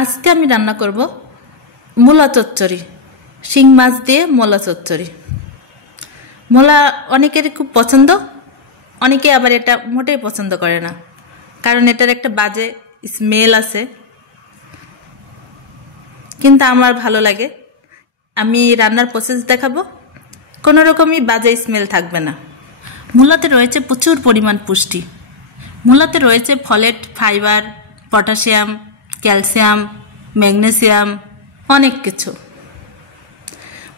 আজকে আমি রান্না করব মূলা চচ্চড়ি, শিং মাছ দিয়ে মূলা চচ্চড়ি। মূলা অনেকেরই খুব পছন্দ, অনেকে আবার এটা মোটেই পছন্দ করে না, কারণ এটার একটা বাজে স্মেল আছে, কিন্তু আমার ভালো লাগে। আমি রান্নার প্রসেস দেখাবো, কোনো রকমই বাজে স্মেল থাকবে না। মূলাতে রয়েছে প্রচুর পরিমাণ পুষ্টি। মূলাতে রয়েছে folate, fibre, potassium, calcium, magnesium, অনেক কিছু।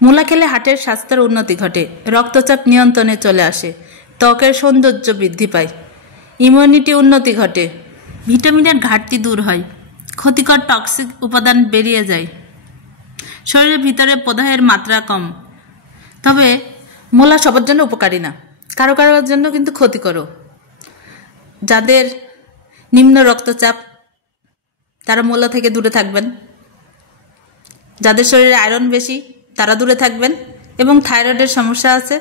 মূলা খেলে হার্টের স্বাস্থ্যের উন্নতি ঘটে, রক্তচাপ নিয়ন্ত্রণে চলে আসে, ত্বকের সৌন্দর্য বৃদ্ধি পায়, ইমিউনিটি উন্নতি ঘটে, ভিটামিনের ঘাটতি দূর হয়, ক্ষতিকর টক্সিক উপাদান বেরিয়ে যায়, শরীরের ভিতরে প্রদাহের মাত্রা কম। তবে মূলা সবার জন্য উপকারী না, কারো কারোর জন্য কিন্তু ক্ষতিকরও। যাদের নিম্ন রক্তচাপ তারা মূলা থেকে দূরে থাকবেন, যাদের শরীরে আয়রন বেশি তারা দূরে থাকবেন, এবং থাইরয়েডের সমস্যা আছে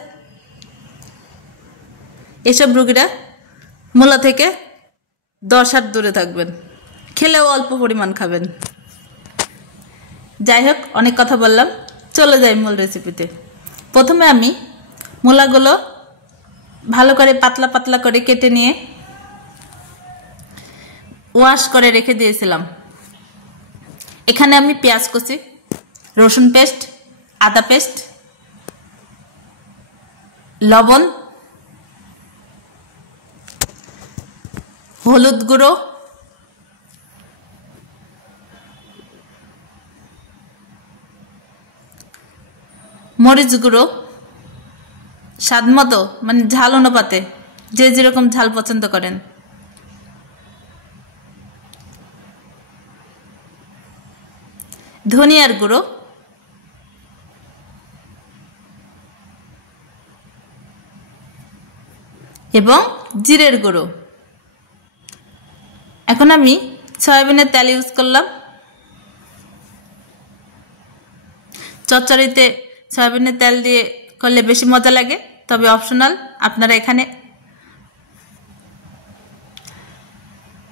এসব রোগীরা মূলা থেকে 10 হাত দূরে থাকবেন, খেলেও অল্প পরিমাণ খাবেন। যাই হোক, অনেক কথা বললাম, চলে যাই মূল রেসিপিতে। প্রথমে আমি মূলাগুলো ভালো করে পাতলা পাতলা করে কেটে নিয়ে ওয়াশ করে রেখে দিয়েছিলাম। এখানে আমি পেঁয়াজ কুচি, রসুন পেস্ট, আদা পেস্ট, লবণ, হলুদ গুঁড়ো, মরিচ গুঁড়ো, স্বাদ মতো, মানে ঝাল অনুপাতে, যে যেরকম ঝাল পছন্দ করেন, ধনিয়ার গুঁড়ো, এবং জিরের গুঁড়ো। এখন আমি সয়াবিনের তেল ইউজ করলাম। চচ্চড়িতে সয়াবিনের তেল দিয়ে করলে বেশি মজা লাগে, তবে অপশনাল, আপনারা এখানে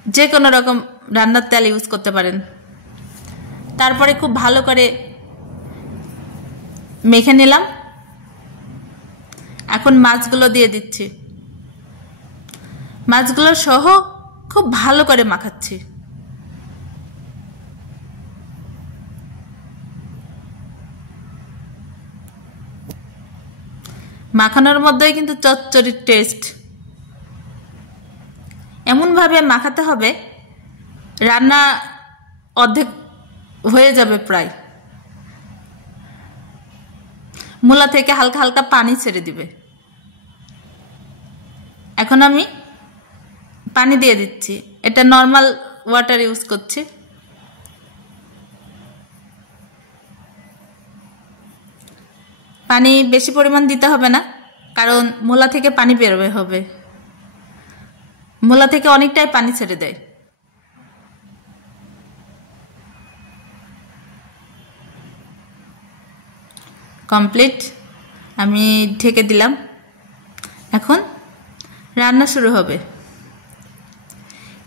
যে কোনো রকম রান্নার তেল ইউজ করতে পারেন। তারপরে খুব ভালো করে মেখে নিলাম। এখন মাছগুলো দিয়ে দিচ্ছি, মাছগুলো সহ খুব ভালো করে মাখাচ্ছি। মাখানোর মধ্যেই কিন্তু চচ্চড়ির টেস্ট। এমনভাবে মাখাতে হবে রান্না অর্ধেক হয়ে যাবে প্রায়। মূলা থেকে হালকা হালকা পানি ছেড়ে দিবে। এখন আমি পানি দিয়ে দিচ্ছি, এটা নর্মাল ওয়াটার ইউজ করছি। পানি বেশি পরিমাণ দিতে হবে না, কারণ মূলা থেকে পানি বেরোবে হবে, মূলা থেকে অনেকটাই পানি ছেড়ে দেয়। কমপ্লিট, আমি ঢেকে দিলাম। এখন রান্না শুরু হবে।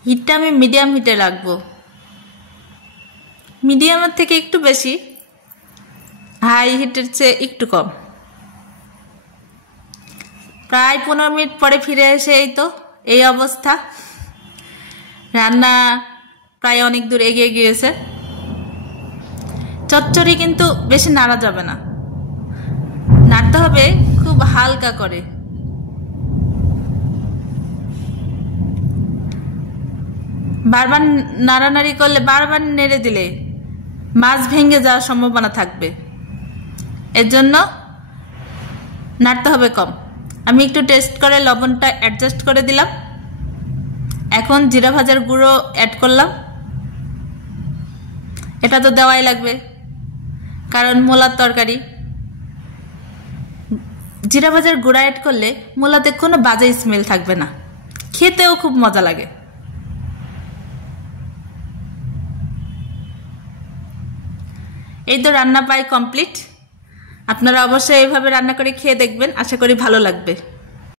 হিটটা আমি মিডিয়াম হিটে রাখবো, মিডিয়ামের থেকে একটু বেশি, হাই হিটের চেয়ে একটু কম। প্রায় 15 মিনিট পরে ফিরে এসে এই অবস্থা। রান্না প্রায় অনেক দূর এগিয়ে গিয়েছে। চচ্চড়ি কিন্তু বেশি নাড়া যাবে না, নাড়তে হবে খুব হালকা করে। বারবার নাড়ানাড়ি করলে, বারবার নেড়ে দিলে মাছ ভেঙে যাওয়ার সম্ভাবনা থাকবে, এর জন্য নাড়তে হবে কম। আমি একটু টেস্ট করে লবণটা অ্যাডজাস্ট করে দিলাম। এখন জিরা ভাজার গুঁড়ো অ্যাড করলাম, এটা তো দেওয়াই লাগবে কারণ মূলার তরকারি। জিরা ভাজার গুঁড়া অ্যাড করলে মূলাতে কোনো বাজে স্মেল থাকবে না, খেতেও খুব মজা লাগে। এই তো রান্না প্রায় কমপ্লিট। আপনারা অবশ্যই এইভাবে রান্না করে খেয়ে দেখবেন, আশা করি ভালো লাগবে।